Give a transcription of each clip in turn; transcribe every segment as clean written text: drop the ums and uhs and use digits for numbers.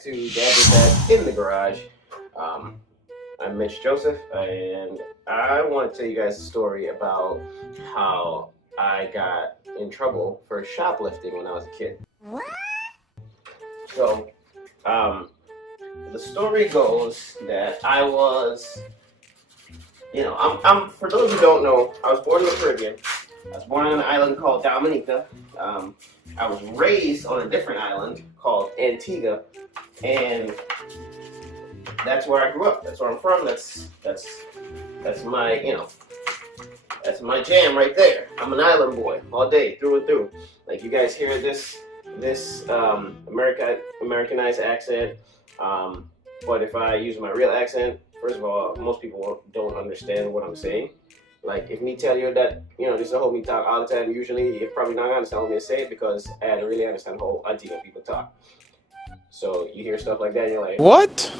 back to Dad with Dad in the Garage. Um, I'm Mitch Joseph, and I want to tell you guys a story about how I got in trouble for shoplifting when I was a kid. So, the story goes that I was, I'm for those who don't know, I was born in the Caribbean. I was born on an island called Dominica. I was raised on a different island called Antigua, and that's where I grew up. That's where I'm from. That's my that's my jam right there. I'm an island boy all day, through and through. Like, you guys hear this Americanized accent, but if I use my real accent, first of all, most people don't understand what I'm saying. Like, if me tell you that, this is how me talk all the time, usually you're probably not going to understand what me say, because I don't really understand how Antigua people talk. So you hear stuff like that and you're like, What?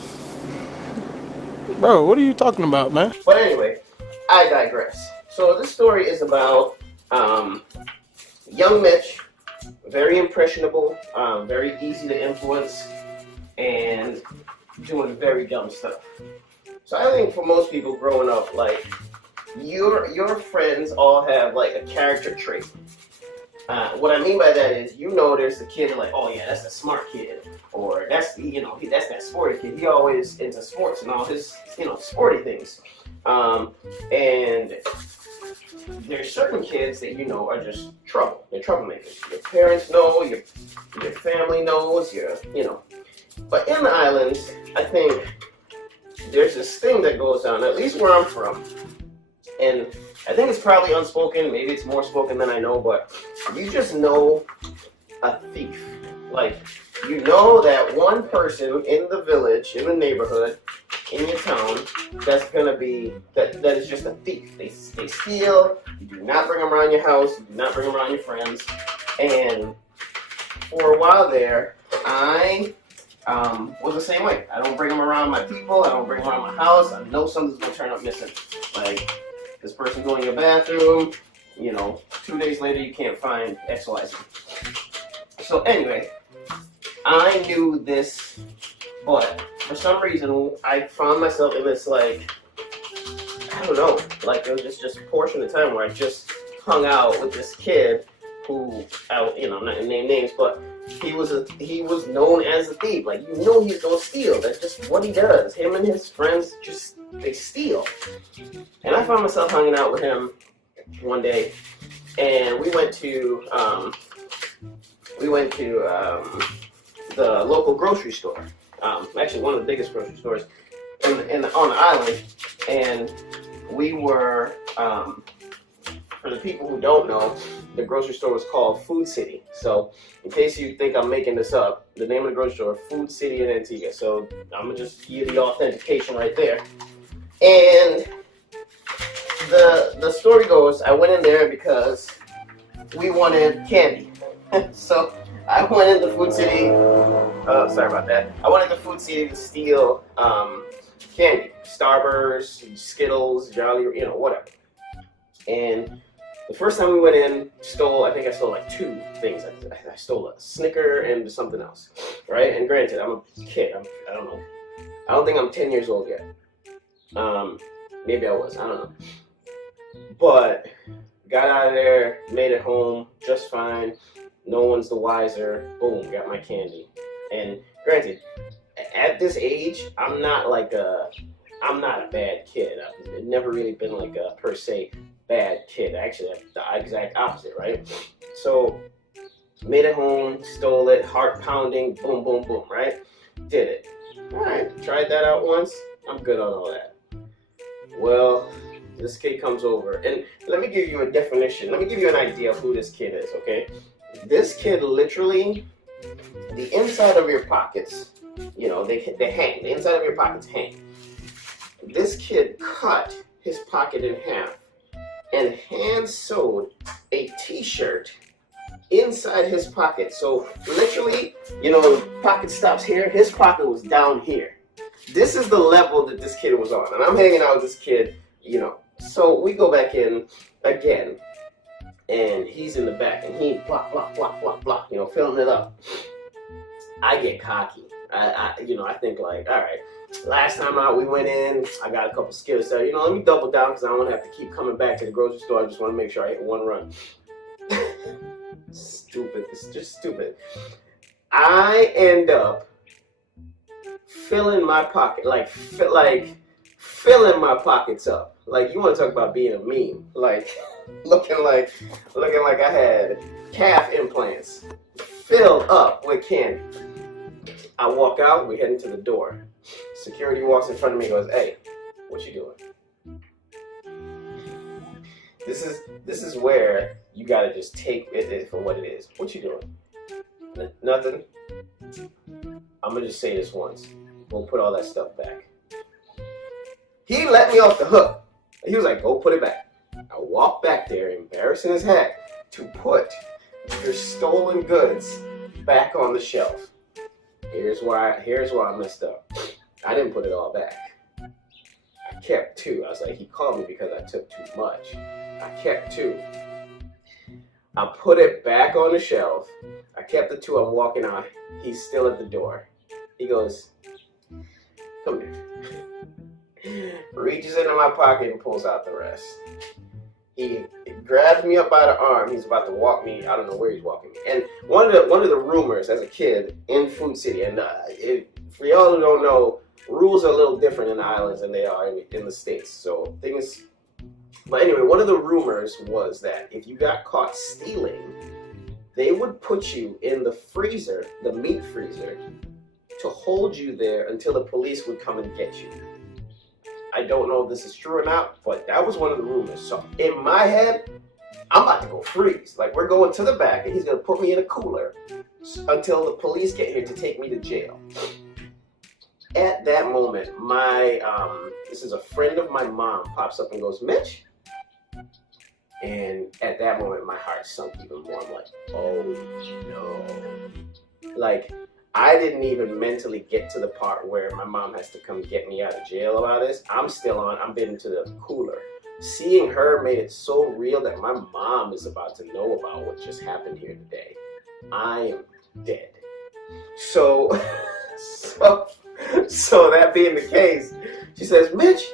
Bro, what are you talking about, man? But anyway, I digress. So this story is about young Mitch, very impressionable, very easy to influence, and doing very dumb stuff. So I think for most people growing up, like, your friends all have like a character trait. What I mean by that is, there's the kid like, oh yeah, that's the smart kid, or that's that's that sporty kid. He always into sports and all his sporty things. And there's certain kids that are just trouble. They're troublemakers. Your parents know, your family knows, But in the islands, I think there's this thing that goes on, at least where I'm from. And I think it's probably unspoken, maybe it's more spoken than I know, but you just know a thief. Like, you know that one person in the village, in the neighborhood, in your town, that's gonna be, that is just a thief. They steal, you do not bring them around your house, you do not bring them around your friends. And for a while there, I was the same way. I don't bring them around my people, I don't bring them around my house. I know something's gonna turn up missing. Like, this person going in your bathroom, 2 days later you can't find XYZ. So anyway, I knew this, but for some reason I found myself in this, like, I don't know, like, it was just a portion of time where I just hung out with this kid who, I'm not gonna name names, but he was known as a thief. Like, he's gonna steal. That's just what he does. Him and his friends they steal. And I found myself hanging out with him one day, and we went to the local grocery store. Actually, one of the biggest grocery stores on the island, and we were. For the people who don't know, the grocery store was called Food City. So, in case you think I'm making this up, the name of the grocery store, Food City in Antigua. So, I'm going to just give you the authentication right there. And the story goes, I went in there because we wanted candy. So, I went into Food City, sorry about that. I went into Food City to steal candy. Starburst, Skittles, Jolly, whatever. And the first time we went in, I think I stole like two things. I stole a Snicker and something else, right? And granted, I'm a kid. I don't know. I don't think I'm 10 years old yet. Maybe I was. I don't know. But got out of there, made it home just fine. No one's the wiser. Boom, got my candy. And granted, at this age, I'm not a bad kid. I've never really been like a per se bad kid. Actually, the exact opposite, right? So, made it home, stole it, heart pounding, boom, boom, boom, right? Did it. All right, tried that out once. I'm good on all that. Well, this kid comes over, and let me give you a definition. Let me give you an idea of who this kid is, okay? This kid literally, the inside of your pockets, they hang. The inside of your pockets hang. This kid cut his pocket in half and hand sewed a t-shirt inside his pocket. So literally, pocket stops here, his pocket was down here. This is the level that this kid was on. And I'm hanging out with this kid, So we go back in again, and he's in the back, and he blah, blah, blah, blah, blah, filling it up. I get cocky. I think like, all right, last time out we went in, I got a couple Skittles. So, let me double down because I don't want to have to keep coming back to the grocery store. I just want to make sure I hit one run. Stupid. It's just stupid. I end up filling my pocket, filling my pockets up. Like, you want to talk about being a meme? Like, looking like I had calf implants filled up with candy. I walk out. We head into the door. Security walks in front of me and goes, "Hey, what you doing?" This is where you gotta just take it for what it is. What you doing? Nothing. I'm gonna just say this once. We'll put all that stuff back. He let me off the hook. He was like, "Go put it back." I walked back there, embarrassing as heck, to put your stolen goods back on the shelf. Here's why I messed up. I didn't put it all back. I kept two. I was like, he called me because I took too much. I kept two. I put it back on the shelf. I kept the two. I'm walking out. He's still at the door. He goes, "Come here." Reaches into my pocket and pulls out the rest. He grabs me up by the arm. He's about to walk me. I don't know where he's walking me. And one of the rumors as a kid in Food City, and for y'all who don't know, rules are a little different in the islands than they are in the States. So things. But anyway, one of the rumors was that if you got caught stealing, they would put you in the freezer, the meat freezer, to hold you there until the police would come and get you. I don't know if this is true or not, but that was one of the rumors. So in my head, I'm about to go freeze. Like, we're going to the back and he's going to put me in a cooler until the police get here to take me to jail. At that moment, this is a friend of my mom, pops up and goes, "Mitch?" And at that moment, my heart sunk even more. I'm like, oh no. Like, I didn't even mentally get to the part where my mom has to come get me out of jail about this. I'm been into the cooler. Seeing her made it so real that my mom is about to know about what just happened here today. I am dead. So that being the case, she says, "Mitch,"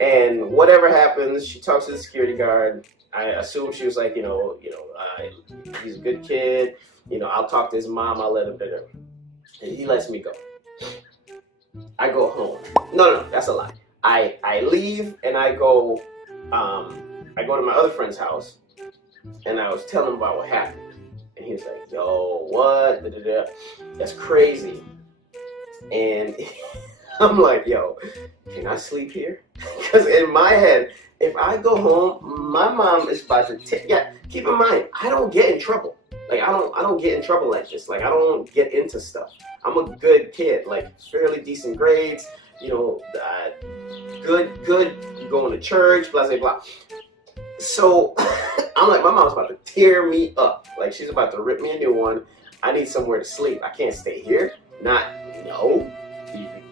and whatever happens, she talks to the security guard. I assume she was like, he's a good kid. I'll talk to his mom. I'll let him do it. And he lets me go. I go home. No, that's a lie. I leave and I go to my other friend's house, and I was telling him about what happened. And he was like, "Yo, what? That's crazy." And I'm like, "Yo, can I sleep here?" Because in my head, if I go home, my mom is about to keep in mind, I don't get in trouble. Like, I don't get in trouble like this. Like, I don't get into stuff. I'm a good kid, like fairly decent grades, good, you going to church, blah, blah, blah. So I'm like, my mom's about to tear me up. Like, she's about to rip me a new one. I need somewhere to sleep. I can't stay here. No,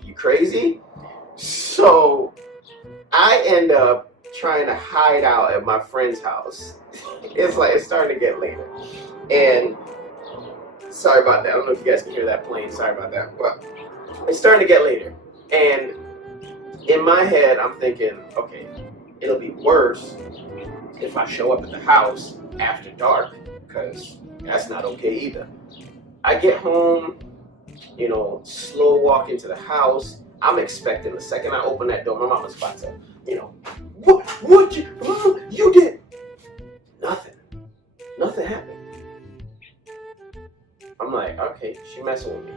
you crazy? So I end up trying to hide out at my friend's house. It's starting to get later. And sorry about that. I don't know if you guys can hear that plane. Sorry about that. But it's starting to get later. And in my head, I'm thinking, okay, it'll be worse if I show up at the house after dark, because that's not okay either. I get home, slow walk into the house. I'm expecting the second I open that door, my mama's about to, what you did? Nothing happened. I'm like, okay, she messing with me,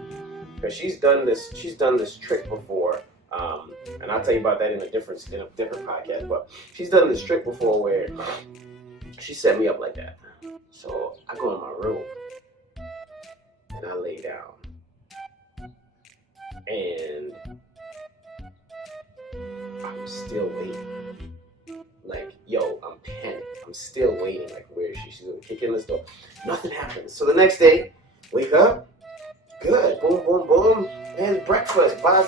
because she's done this trick before, and I'll tell you about that in a different podcast. But she's done this trick before where she set me up like that. So I go in my room and I lay down, and I'm still waiting. Like, yo, I'm panicked. I'm still waiting. Like, where is she? She's gonna kick in this door. Nothing happens. So the next day, wake up, good, boom, boom, boom, and breakfast, ba,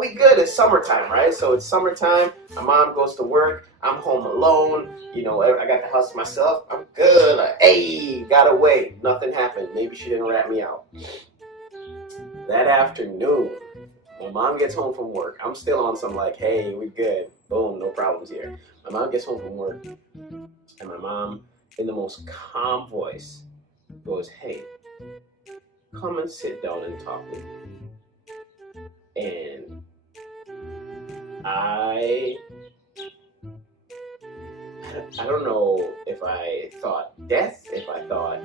we good. It's summertime, right? So it's summertime. My mom goes to work. I'm home alone. I got the house to myself. I'm good. Like, hey, got away. Nothing happened. Maybe she didn't rat me out. That afternoon, my mom gets home from work. I'm still on some like, hey, we good. Boom, no problems here. My mom gets home from work, and my mom, in the most calm voice, goes, hey, come and sit down and talk with me. And I don't know if I thought death, if I thought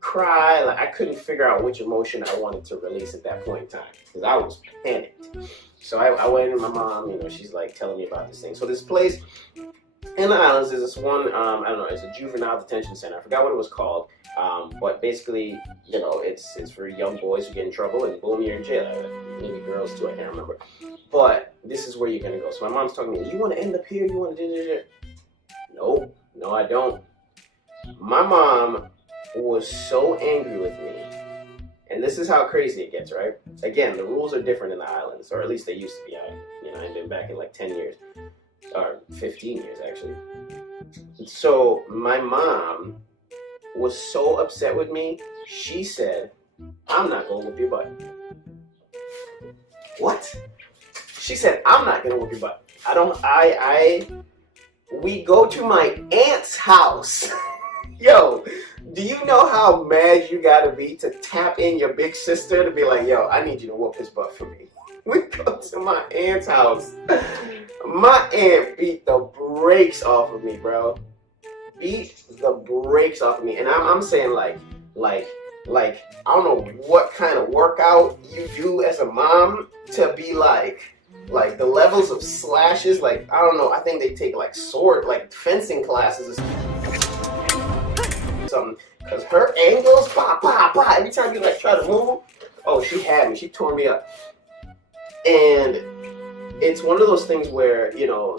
cry. Like, I couldn't figure out which emotion I wanted to release at that point in time because I was panicked. So I went in, my mom, you know, she's like telling me about this thing. So this place in the islands is this one, I don't know, it's a juvenile detention center. I forgot what it was called. But basically, you know, it's for young boys who get in trouble and boom, you're in jail. Maybe girls too, I can't remember. But this is where you're gonna go. So my mom's talking to me, you wanna end up here? You wanna do this? No, I don't. My mom was so angry with me. And this is how crazy it gets, right? Again, the rules are different in the islands, or at least they used to be. I've been back in like 10 years, or 15 years actually. So my mom was so upset with me, she said, I'm not gonna whoop your butt. What? She said, I'm not gonna whoop your butt. We go to my aunt's house. Yo, do you know how mad you gotta be to tap in your big sister to be like, yo, I need you to whoop his butt for me? We go to my aunt's house. My aunt beat the brakes off of me, bro. Beat the brakes off of me. And I'm saying like, I don't know what kind of workout you do as a mom to be like the levels of slashes, like, I don't know, I think they take like fencing classes or something, because her angles, every time you like try to move, oh, she had me, she tore me up. And it's one of those things where, you know,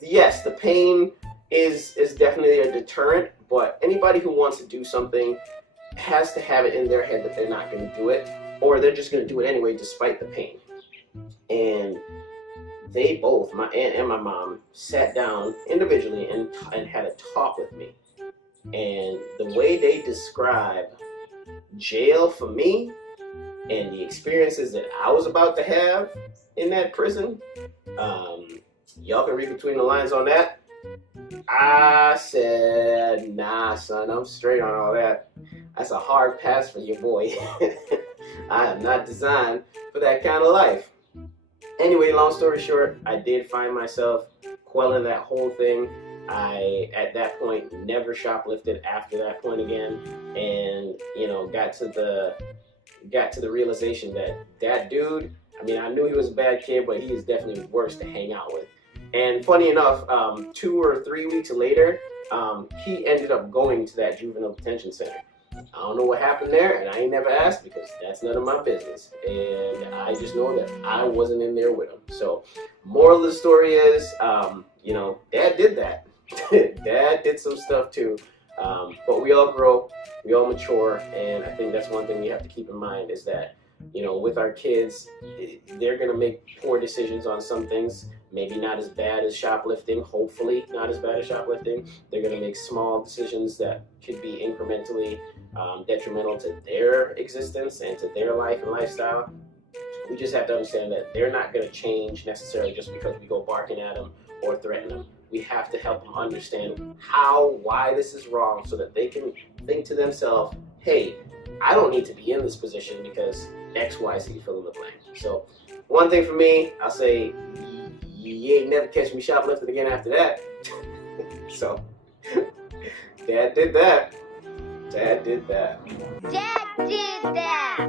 yes, the pain is definitely a deterrent, but anybody who wants to do something has to have it in their head that they're not going to do it, or they're just going to do it anyway despite the pain. And they both, my aunt and my mom, sat down individually and had a talk with me. And the way they describe jail for me and the experiences that I was about to have in that prison, y'all can read between the lines on that. I said, nah, son, I'm straight on all that. That's a hard pass for your boy. I am not designed for that kind of life. Anyway, long story short, I did find myself quelling that whole thing. I, at that point, never shoplifted after that point again, and, you know, got to the realization that that dude, I mean, I knew he was a bad kid, but he is definitely worse to hang out with. And funny enough, 2 or 3 weeks later, he ended up going to that juvenile detention center. I don't know what happened there, and I ain't never asked because that's none of my business. And I just know that I wasn't in there with him. So, moral of the story is, you know, Dad did that. Dad did some stuff too. But we all grow, we all mature, and I think that's one thing we have to keep in mind is that, you know, with our kids, they're going to make poor decisions on some things. Maybe not as bad as shoplifting, hopefully not as bad as shoplifting. They're going to make small decisions that could be incrementally detrimental to their existence and to their life and lifestyle. We just have to understand that they're not going to change necessarily just because we go barking at them or threaten them. We have to help them understand why this is wrong so that they can think to themselves, hey, I don't need to be in this position because X, Y, Z, fill in the blank. So one thing for me, I'll say, you ain't never catch me shoplifting again after that. So, Dad did that. Dad did that. Dad did that.